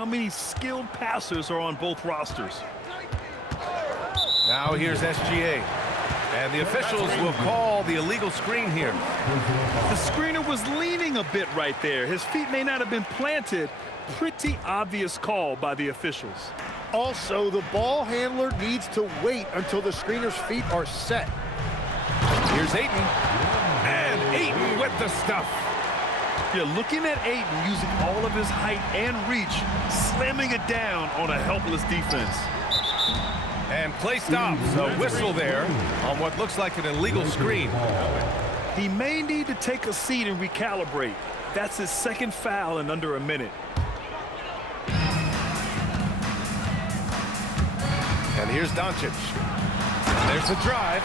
How many skilled passers are on both rosters? Now here's SGA. And the officials will call the illegal screen here. The screener was leaning a bit right there. His feet may not have been planted. Pretty obvious call by the officials. Also, the ball handler needs to wait until the screener's feet are set. Here's Ayton. And Ayton with the stuff. Yeah, looking at Ayton using all of his height and reach, slamming it down on a helpless defense. And play stops. A whistle there on what looks like an illegal screen. He may need to take a seat and recalibrate. That's his second foul in under a minute. And here's Doncic. There's the drive.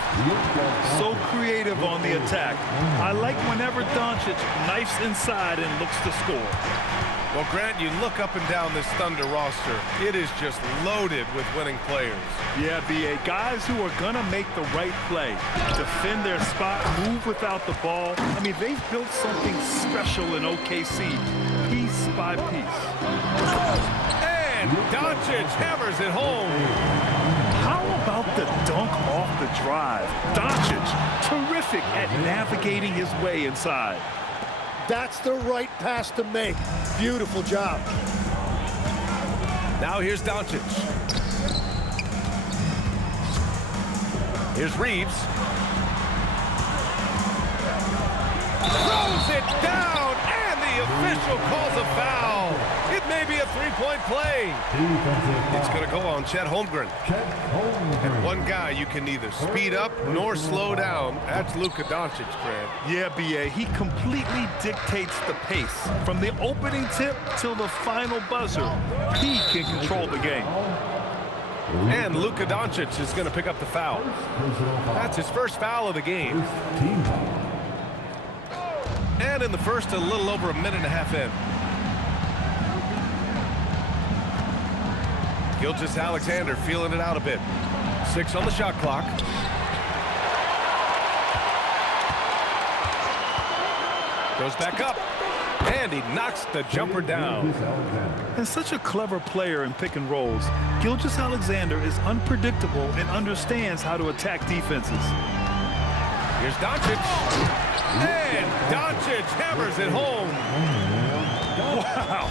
So creative on the attack. I like whenever Doncic knifes inside and looks to score. Well, Grant, you look up and down this Thunder roster. It is just loaded with winning players. Yeah, BA, guys who are going to make the right play, defend their spot, move without the ball. I mean, they've built something special in OKC, piece by piece. And Doncic hammers it home. How about the dunk off the drive? Doncic, terrific at navigating his way inside. That's the right pass to make. Beautiful job. Now here's Doncic. Here's Reeves. Throws it down, and the official calls a foul. It may be a three-point play. It's going to go on Chet Holmgren. And one guy you can neither speed up nor slow down. That's Luka Doncic, Grant. Yeah, BA, he completely dictates the pace. From the opening tip till the final buzzer, he can control the game. And Luka Doncic is going to pick up the foul. That's his first foul of the game. And in the first, a little over a minute and a half in. Gilgeous-Alexander feeling it out a bit. 6 on the shot clock. Goes back up. And he knocks the jumper down. And such a clever player in pick and rolls, Gilgeous-Alexander is unpredictable and understands how to attack defenses. Here's Doncic. And Doncic hammers it home. Wow.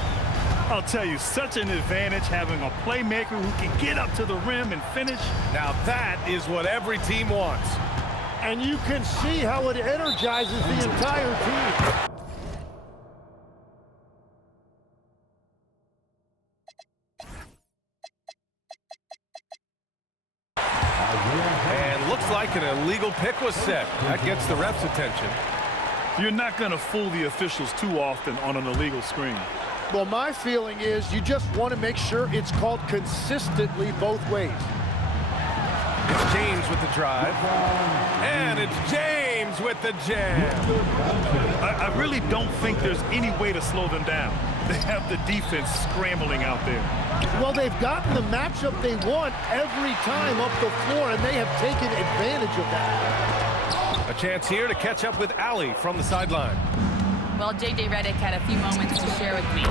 I'll tell you, such an advantage having a playmaker who can get up to the rim and finish. Now that is what every team wants. And you can see how it energizes the entire team. And looks like an illegal pick was set. That gets the ref's attention. You're not going to fool the officials too often on an illegal screen. Well, my feeling is you just want to make sure it's called consistently both ways. It's James with the drive. And it's James with the jam. I really don't think there's any way to slow them down. They have the defense scrambling out there. Well, they've gotten the matchup they want every time up the floor, and they have taken advantage of that. A chance here to catch up with Allie from the sideline. Well, J.J. Redick had a few moments to share with me.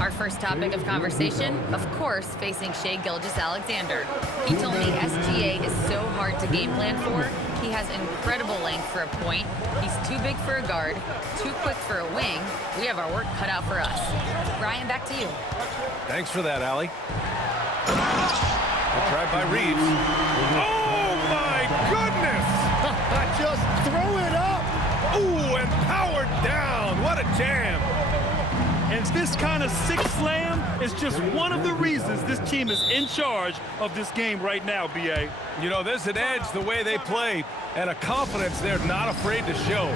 Our first topic of conversation, of course, facing Shai Gilgeous-Alexander. He told me SGA is so hard to game plan for. He has incredible length for a point. He's too big for a guard, too quick for a wing. We have our work cut out for us. Ryan, back to you. Thanks for that, Allie. Good drive by Reeves. Oh, my goodness! Just throw it up! Ooh, and powered down. What a jam. And this kind of sick slam is just one of the reasons this team is in charge of this game right now, B.A. You know, there's an edge the way they play and a confidence they're not afraid to show.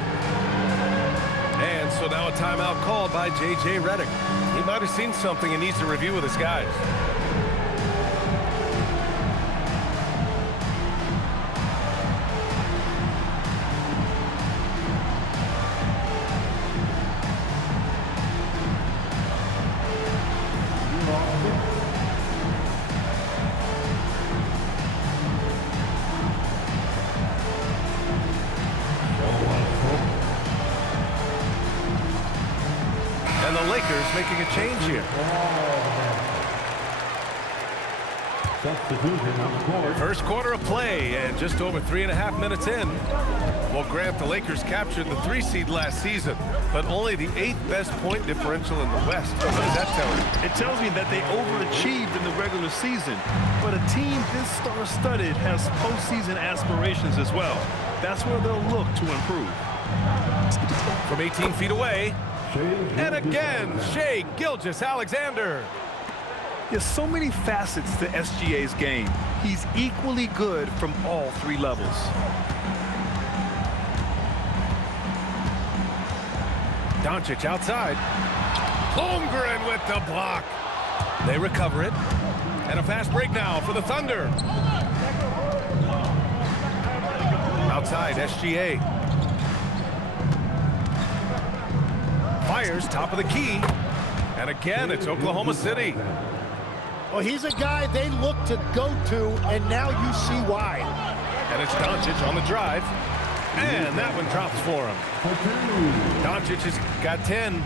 And so now a timeout called by J.J. Redick. He might have seen something and needs to review with his guys. And the Lakers making a change here. First quarter of play and just over 3.5 minutes in. Well, Grant, the Lakers captured the 3 seed last season, but only the 8th best point differential in the West. What does that tell you? It tells me that they overachieved in the regular season, but a team this star-studded has postseason aspirations as well. That's where they'll look to improve. From 18 feet away, and again, Shai Gilgeous-Alexander. There's so many facets to SGA's game. He's equally good from all 3 levels. Doncic outside. Holmgren with the block. They recover it. And a fast break now for the Thunder. Outside, SGA. Fires top of the key. And again, it's Oklahoma City. Well, he's a guy they look to go to, and now you see why. And it's Doncic on the drive. And that one drops for him. Doncic has got 10.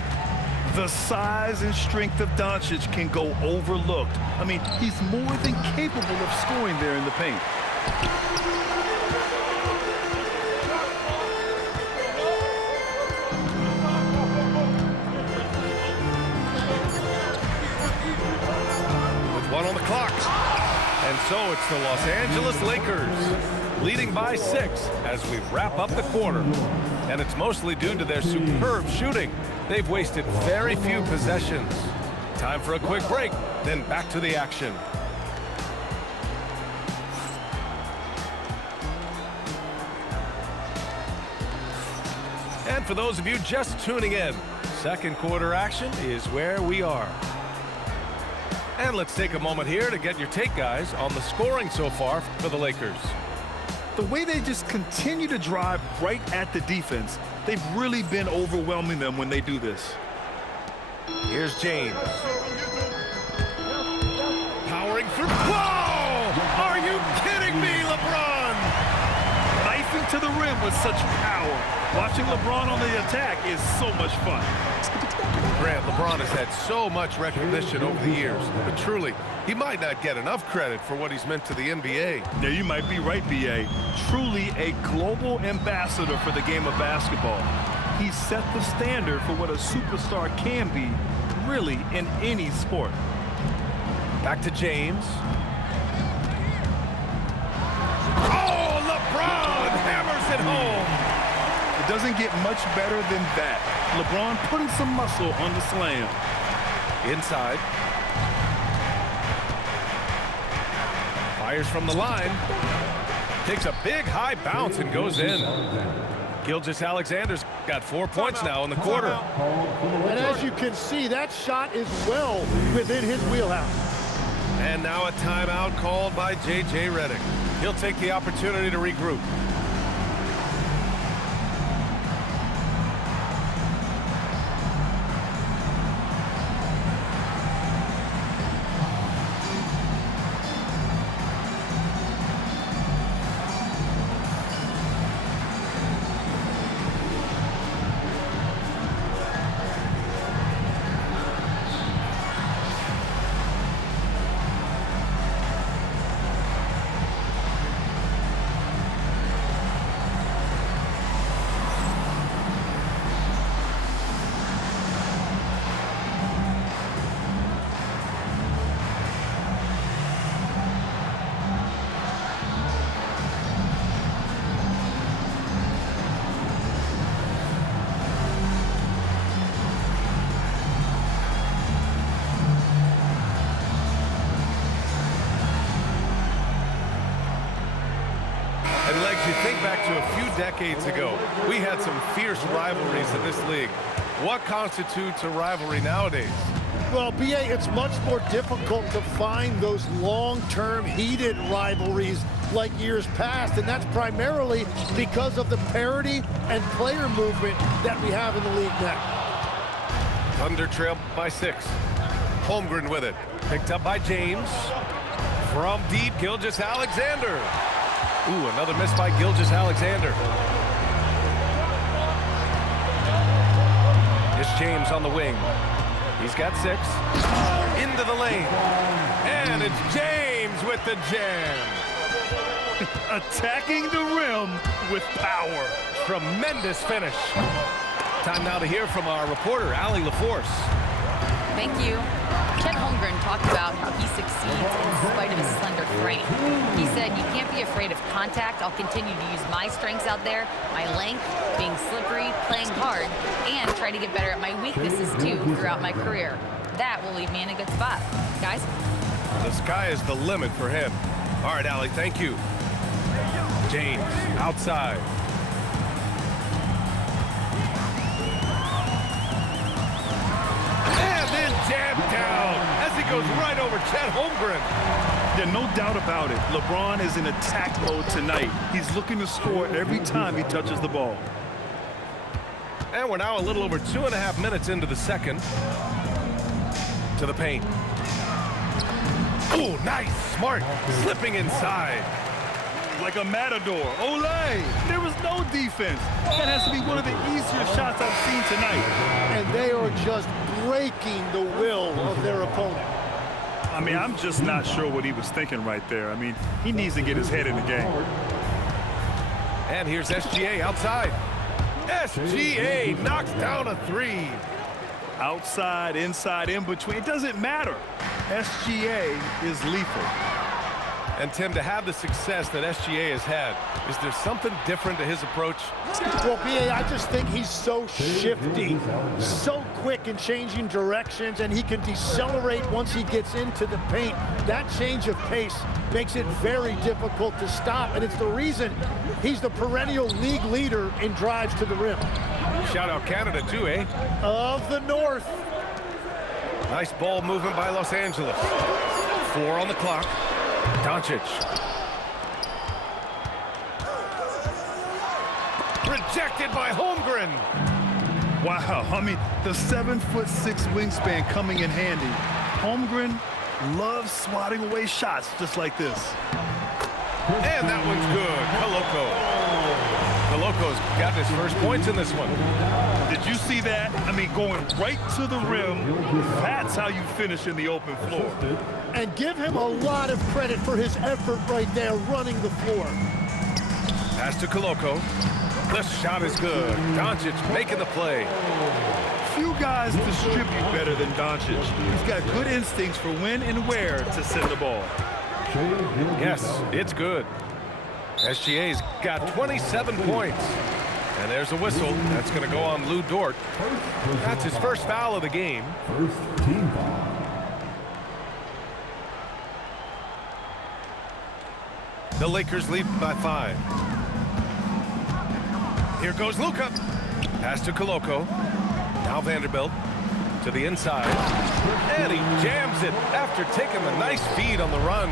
The size and strength of Doncic can go overlooked. I mean, he's more than capable of scoring there in the paint. With 1 on the clock. And so it's the Los Angeles Lakers leading by 6 as we wrap up the quarter. And it's mostly due to their superb shooting. They've wasted very few possessions. Time for a quick break, then back to the action. And for those of you just tuning in, second quarter action is where we are. And let's take a moment here to get your take, guys, on the scoring so far for the Lakers. The way they just continue to drive right at the defense, they've really been overwhelming them when they do this. Here's James. Powering through. Whoa! Are you kidding me, LeBron? Knifing to the rim with such power. Watching LeBron on the attack is so much fun. Grant, LeBron has had so much recognition over the years, but truly, he might not get enough credit for what he's meant to the NBA. Now, you might be right, B.A. Truly a global ambassador for the game of basketball. He set the standard for what a superstar can be, really, in any sport. Back to James. Oh, LeBron hammers it home. It doesn't get much better than that. LeBron putting some muscle on the slam. Inside. Fires from the line. Takes a big high bounce and goes in. Gilgeous-Alexander's got 4 points now in the quarter. And as you can see, that shot is well within his wheelhouse. And now a timeout called by J.J. Redick. He'll take the opportunity to regroup. And Legs, you think back to a few decades ago, we had some fierce rivalries in this league. What constitutes a rivalry nowadays? Well, B.A., it's much more difficult to find those long-term heated rivalries like years past, and that's primarily because of the parity and player movement that we have in the league now. Thunder trail by 6. Holmgren with it. Picked up by James. From deep, Gilgeous-Alexander. Ooh, another miss by Gilgeous-Alexander. It's James on the wing. He's got 6. Into the lane. And it's James James with the jam. Attacking the rim with power. Tremendous finish. Time now to hear from our reporter, Allie LaForce. Thank you. Chet Holmgren talked about how he succeeds in spite of his slender frame. He said, "You can't be afraid of contact. I'll continue to use my strengths out there, my length, being slippery, playing hard, and try to get better at my weaknesses too throughout my career. That will leave me in a good spot." Guys? The sky is the limit for him. All right, Allie, thank you. James, outside. And then jammed down as he goes right over Chet Holmgren. Yeah, no doubt about it. LeBron is in attack mode tonight. He's looking to score every time he touches the ball. And we're now a little over 2.5 minutes into the second. To the paint. Oh, nice, smart, slipping inside. Like a matador. Olay! There was no defense. That has to be one of the easier shots I've seen tonight. And they are just breaking the will of their opponent. I mean, I'm just not sure what he was thinking right there. I mean, he needs to get his head in the game. And here's SGA outside. SGA knocks down a three. Outside, inside, in between, it doesn't matter. SGA is lethal. And Tim, to have the success that SGA has had, is there something different to his approach? Well, B.A., I just think he's so shifty, so quick in changing directions, and he can decelerate once he gets into the paint. That change of pace makes it very difficult to stop, and it's the reason he's the perennial league leader in drives to the rim. Shout out Canada too, eh? Of the North. Nice ball movement by Los Angeles. 4 on the clock. Doncic. Rejected by Holmgren. Wow, I mean, the 7'6" wingspan coming in handy. Holmgren loves swatting away shots just like this. And that one's good. Coloco's got his first points in this one. Did you see that? I mean, going right to the rim. That's how you finish in the open floor. And give him a lot of credit for his effort right there running the floor. Pass to Coloco. The shot is good. Doncic making the play. Few guys distribute better than Doncic. He's got good instincts for when and where to send the ball. Yes, it's good. SGA's got 27 points. And there's a whistle. That's going to go on Lou Dort. That's his first foul of the game. First team foul. The Lakers lead by 5. Here goes Luka. Pass to Coloco. Now Vanderbilt to the inside. And he jams it after taking the nice feed on the run.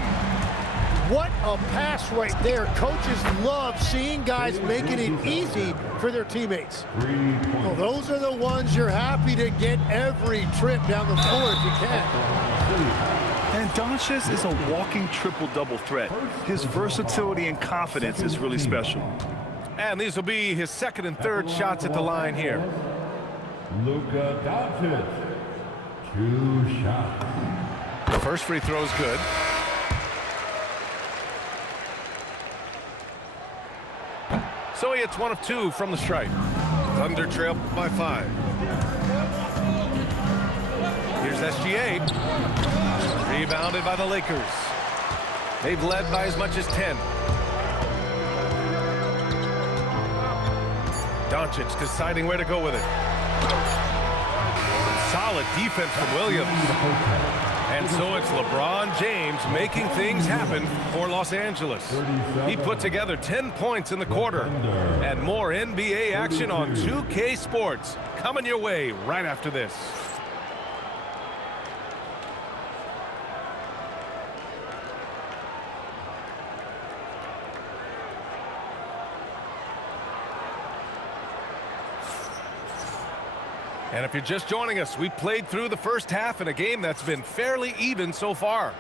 What a pass right there. Coaches love seeing guys making it easy for their teammates. Well, those are the ones you're happy to get every trip down the floor if you can. And Doncic is a walking triple-double threat. His versatility and confidence is really special. And these will be his second and third shots at the line here. Luka Doncic. 2 shots. The first free throw is good. So he hits 1 of 2 from the stripe. Thunder trail by 5. Here's SGA. Rebounded by the Lakers. They've led by as much as 10. Doncic deciding where to go with it. Solid defense from Williams. And so it's LeBron James making things happen for Los Angeles. He put together 10 points in the quarter. And more NBA action on 2K Sports coming your way right after this. And if you're just joining us, we played through the first half in a game that's been fairly even so far.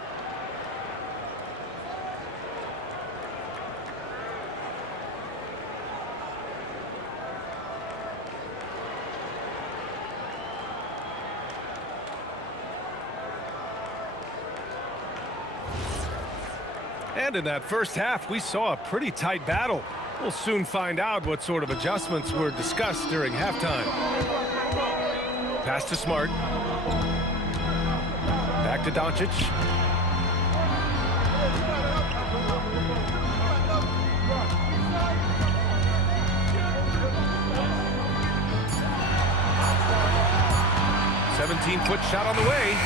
And in that first half, we saw a pretty tight battle. We'll soon find out what sort of adjustments were discussed during halftime. Pass to Smart. Back to Doncic. A 17-foot shot on the way.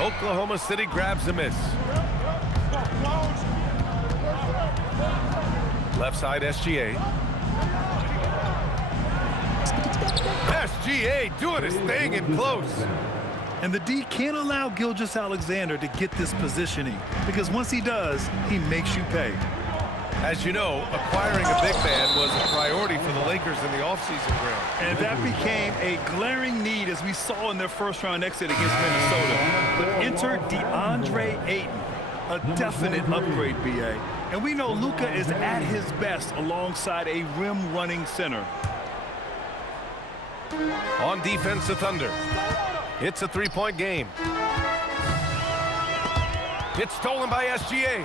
Oklahoma City grabs the miss. Left side, SGA. SGA doing his thing in close. And the D can't allow Gilgeous-Alexander to get this positioning, because once he does, he makes you pay. As you know, acquiring a big man was a priority for the Lakers in the offseason, Graham. And that became a glaring need, as we saw in their first-round exit against Minnesota. But enter DeAndre Ayton, a definite upgrade, BA. And we know Luka is at his best alongside a rim-running center. On defense, the Thunder. It's a three-point game. It's stolen by SGA.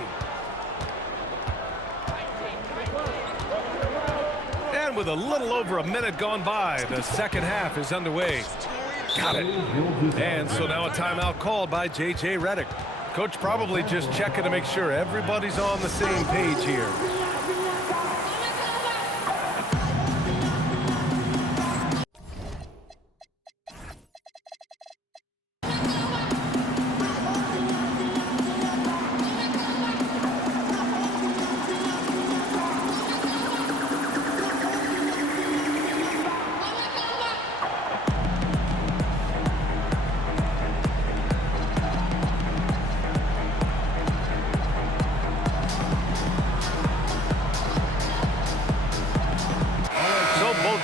And with a little over a minute gone by, the second half is underway. Got it. And so now a timeout called by J.J. Redick. Coach probably just checking to make sure everybody's on the same page here.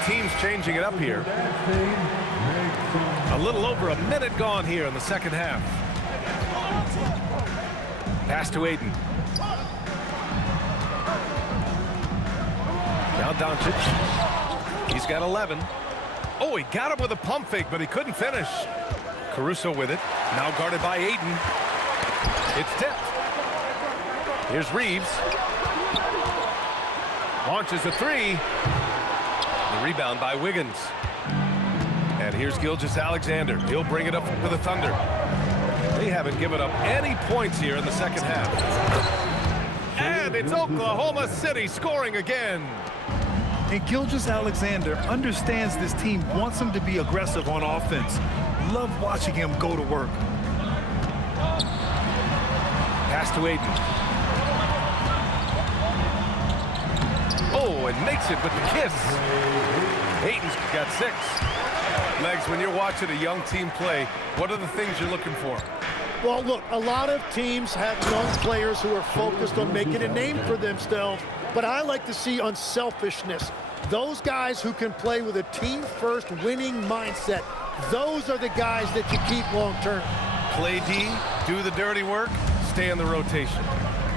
Teams changing it up here. A little over a minute gone here in the second half. Pass to Ayton. Now Doncic. He's got 11. Oh, he got him with a pump fake, but he couldn't finish. Caruso with it. Now guarded by Ayton. It's tipped. Here's Reeves. Launches a three. The rebound by Wiggins. And here's Gilgeous-Alexander. He'll bring it up for the Thunder. They haven't given up any points here in the second half. And it's Oklahoma City scoring again. And Gilgeous-Alexander understands this team wants him to be aggressive on offense. Love watching him go to work. Pass to Ayton. Oh, and makes it with the kiss. Ayton's got 6. Legs, when you're watching a young team play, what are the things you're looking for? Well, look, a lot of teams have young players who are focused on making a name for themselves, but I like to see unselfishness. Those guys who can play with a team-first winning mindset, those are the guys that you keep long-term. Play D, do the dirty work, stay in the rotation.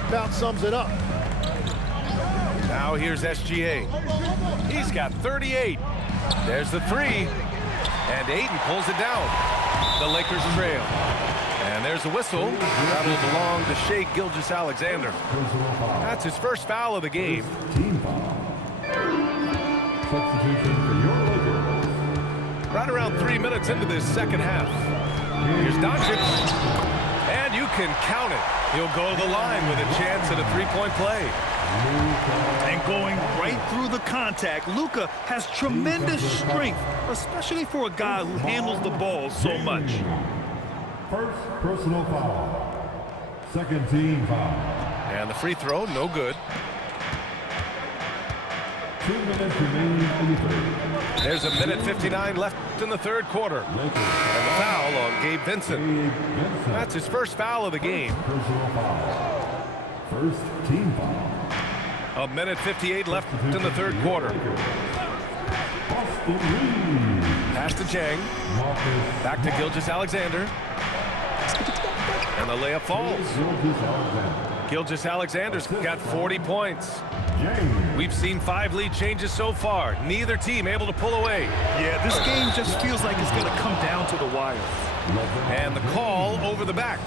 About sums it up. Now here's SGA. He's got 38. There's the three. And Ayton pulls it down. The Lakers trail. And there's the whistle. That'll belong to Shai Gilgeous-Alexander. That's his first foul of the game. Right around 3 minutes into this second half. Here's Doncic. And you can count it. He'll go to the line with a chance at a three-point play. And going right through the contact, Luka has tremendous strength, especially for a guy who handles the ball so much. First personal foul. Second team foul. And the free throw, no good. 2 minutes remaining in the third. There's a minute 59 left in the third quarter. And the foul on Gabe Vincent. That's his first foul of the game. Personal foul. First team foul. A minute 58 left in the third quarter. Pass to Chang. Back to Gilgeous-Alexander. And the layup falls. Gilgeous-Alexander's got 40 points. We've seen 5 lead changes so far. Neither team able to pull away. Yeah, this game just feels like it's going to come down to the wire. And the call over the back.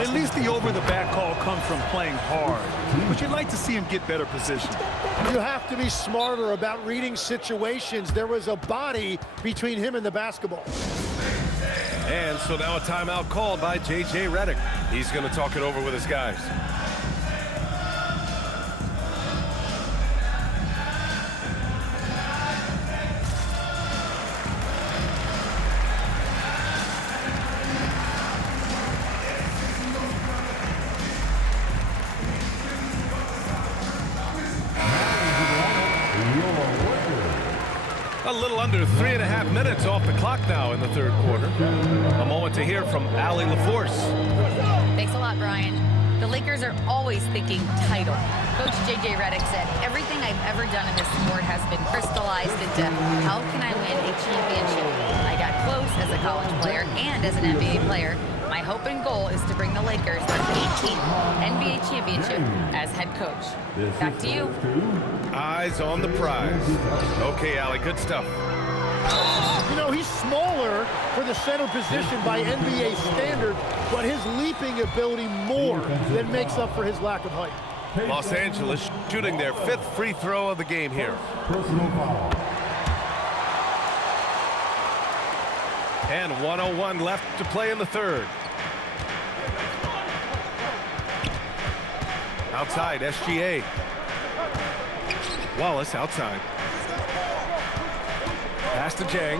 At least the over-the-back call comes from playing hard, but you'd like to see him get better position. You have to be smarter about reading situations. There was a body between him and the basketball. And so now a timeout called by J.J. Redick. He's going to talk it over with his guys. A little under 3.5 minutes off the clock now in the third quarter. A moment to hear from Allie LaForce. Thanks a lot, Brian. The Lakers are always thinking title. Coach J.J. Redick said, everything I've ever done in this sport has been crystallized into how can I win a championship. I got close as a college player and as an NBA player. My hope and goal is to bring the Lakers their 18th NBA championship as head coach. Back to you. Eyes on the prize. Okay, Allie, good stuff. You know, he's smaller for the center position by NBA standard, but his leaping ability more than makes up for his lack of height. Los Angeles shooting their 5th free throw of the game here. Personal foul. And 1:01 left to play in the third. Outside, SGA. Wallace outside. Pass to Jang.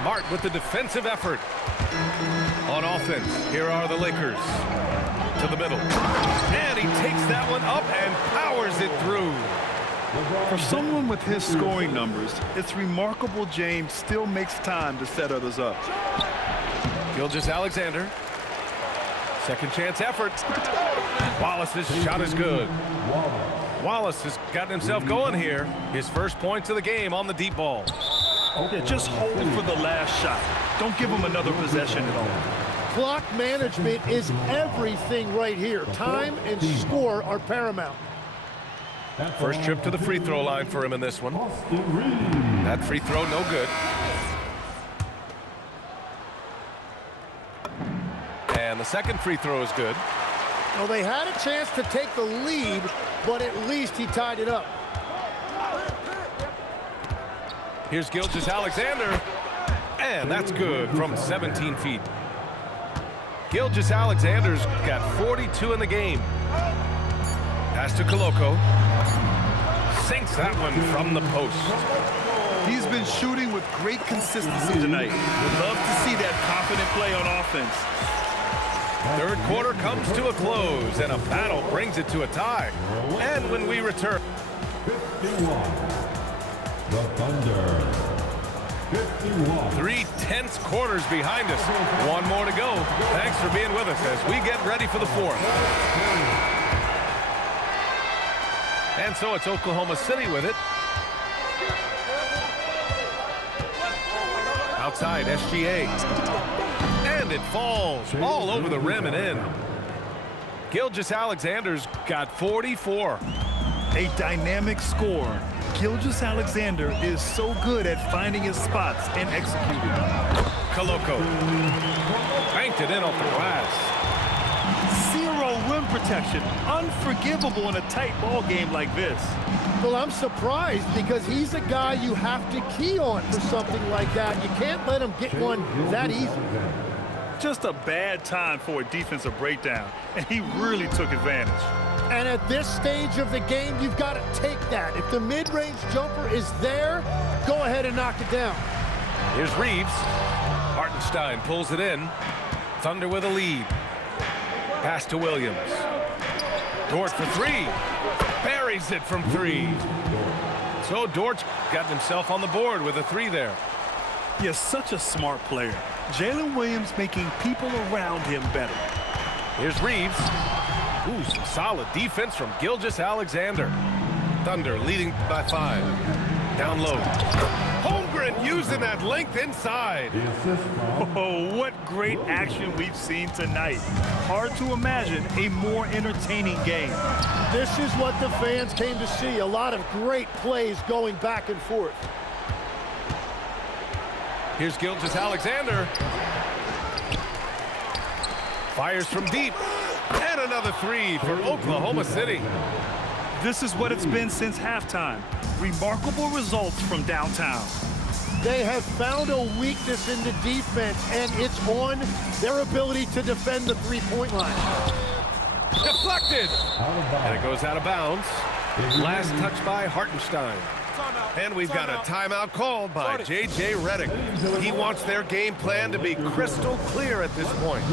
Smart with the defensive effort. On offense, here are the Lakers. To the middle. And he takes that one up and powers it through. For someone with his scoring numbers, it's remarkable James still makes time to set others up. Gilgeous-Alexander. Second chance effort. Wallace's shot is good. Wallace has gotten himself going here. His first points of the game on the deep ball. Yeah, just hold for the last shot. Don't give him another possession at all. Clock management is everything right here. Time and score are paramount. First trip to the free throw line for him in this one. That free throw no good. And the second free throw is good. Well, they had a chance to take the lead, but at least he tied it up. Here's Gilgeous-Alexander. And that's good from 17 feet. Gilgeous-Alexander's got 42 in the game. Pass to Koloko. Sinks that one from the post. He's been shooting with great consistency tonight. Would love to see that confident play on offense. Third quarter comes to a close, and a battle brings it to a tie. And when we return... 51. The Thunder. 51. 3 tense quarters behind us. One more to go. Thanks for being with us as we get ready for the fourth. And so it's Oklahoma City with it. Outside, SGA. And it falls all over the rim and in. Gilgeous-Alexander's got 44. A dynamic scorer. Gilgeous-Alexander is so good at finding his spots and executing. Koloko. Banked it in off the glass. Zero rim protection. Unforgivable in a tight ball game like this. Well, I'm surprised because he's a guy you have to key on for something like that. You can't let him get one that easy. Just a bad time for a defensive breakdown, and he really took advantage. And at this stage of the game, you've got to take that. If the mid-range jumper is there, go ahead and knock it down. Here's Reeves. Hartenstein pulls it in. Thunder with a lead. Pass to Williams. Dort for three. Buries it from three. So Dort's got himself on the board with a three there. He is such a smart player. Jalen Williams making people around him better. Here's Reeves. Ooh, some solid defense from Gilgeous-Alexander. Thunder leading by 5. Down low. Holmgren using that length inside. Oh, what great action we've seen tonight. Hard to imagine a more entertaining game. This is what the fans came to see. A lot of great plays going back and forth. Here's Gilgeous-Alexander. Fires from deep. And another three for Oklahoma City. This is what it's been since halftime. Remarkable results from downtown. They have found a weakness in the defense, and it's on their ability to defend the three-point line. Deflected. And it goes out of bounds. Last touch by Hartenstein. And we've got a timeout called by J.J. Redick. He wants their game plan to be crystal clear at this point.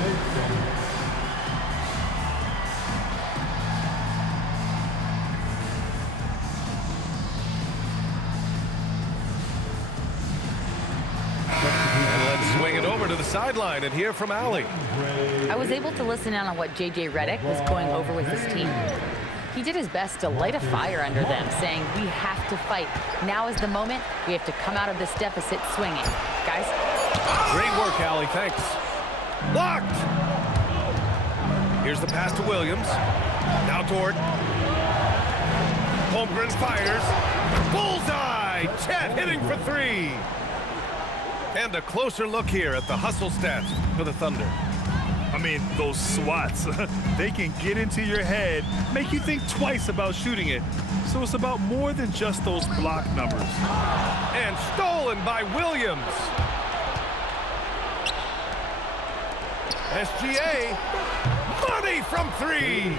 And let's swing it over to the sideline and hear from Allie. I was able to listen in on what J.J. Redick was going over with his team. He did his best to light a fire under them, saying, we have to fight. Now is the moment. We have to come out of this deficit swinging. Guys? Great work, Allie. Thanks. Blocked. Here's the pass to Williams. Now Dort. Holmgren fires. Bullseye! Chet hitting for three. And a closer look here at the hustle stats for the Thunder. I mean, those swats, they can get into your head, make you think twice about shooting it. So it's about more than just those block numbers. And stolen by Williams. SGA, money from three.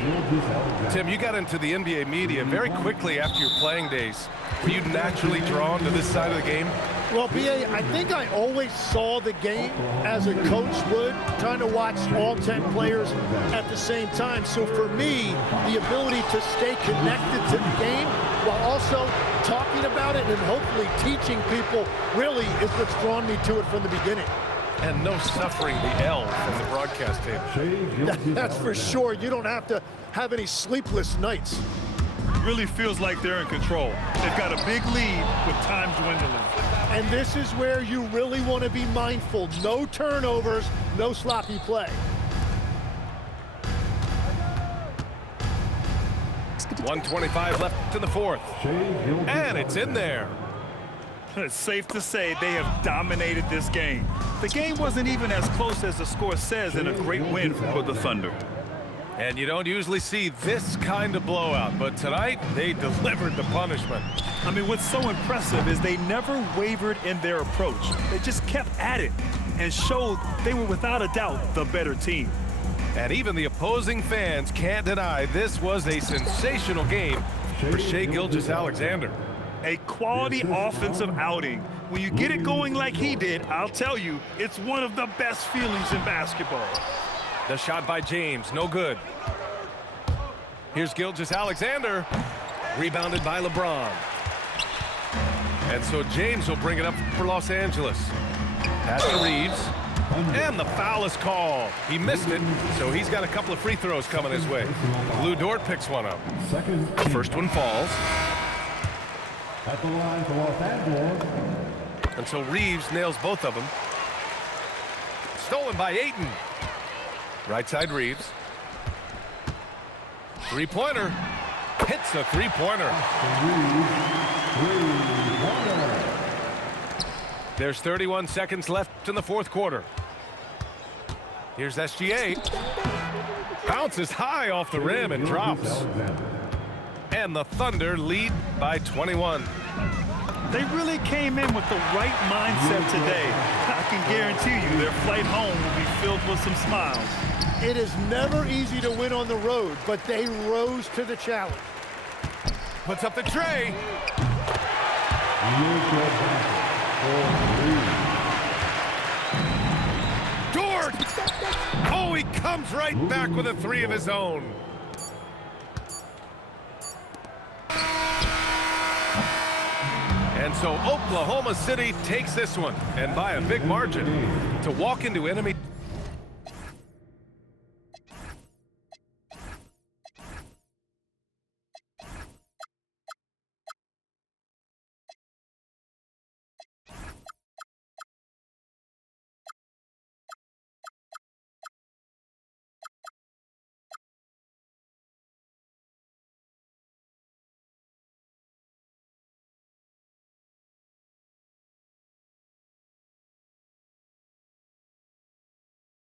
Tim, you got into the NBA media very quickly after your playing days. Were you naturally drawn to this side of the game? Well, B.A., I think I always saw the game as a coach would, trying to watch all 10 players at the same time. So for me, the ability to stay connected to the game while also talking about it and hopefully teaching people really is what's drawn me to it from the beginning. And no suffering the L from the broadcast table. That's for sure. You don't have to have any sleepless nights. Really feels like they're in control. They've got a big lead with time dwindling. And this is where you really want to be mindful. No turnovers, no sloppy play. .125 left in the fourth. And it's in there. It's safe to say they have dominated this game. The game wasn't even as close as the score says in a great win for the Thunder. And you don't usually see this kind of blowout, but tonight they delivered the punishment. I mean, what's so impressive is they never wavered in their approach. They just kept at it and showed they were without a doubt the better team. And even the opposing fans can't deny this was a sensational game for Shai Gilgeous-Alexander. A quality offensive outing. When you get it going like he did, I'll tell you, it's one of the best feelings in basketball. The shot by James, no good. Here's Gilgeous-Alexander, rebounded by LeBron. And so James will bring it up for Los Angeles. Pass to Reeves, and the foul is called. He missed it, so he's got a couple of free throws coming his way. Lou Dort picks one up. The first one falls. At the line for Los Angeles. And so Reeves nails both of them. Stolen by Ayton. Right side Reeves. Three-pointer. Hits a three-pointer. There's 31 seconds left in the fourth quarter. Here's SGA. Bounces high off the rim and drops. And the Thunder lead by 21. They really came in with the right mindset today. I can guarantee you their flight home will be filled with some smiles. It is never easy to win on the road, but they rose to the challenge. Puts up the tray. Dort! Oh, he comes right back with a three of his own. And so Oklahoma City takes this one, and by a big margin, to walk into enemy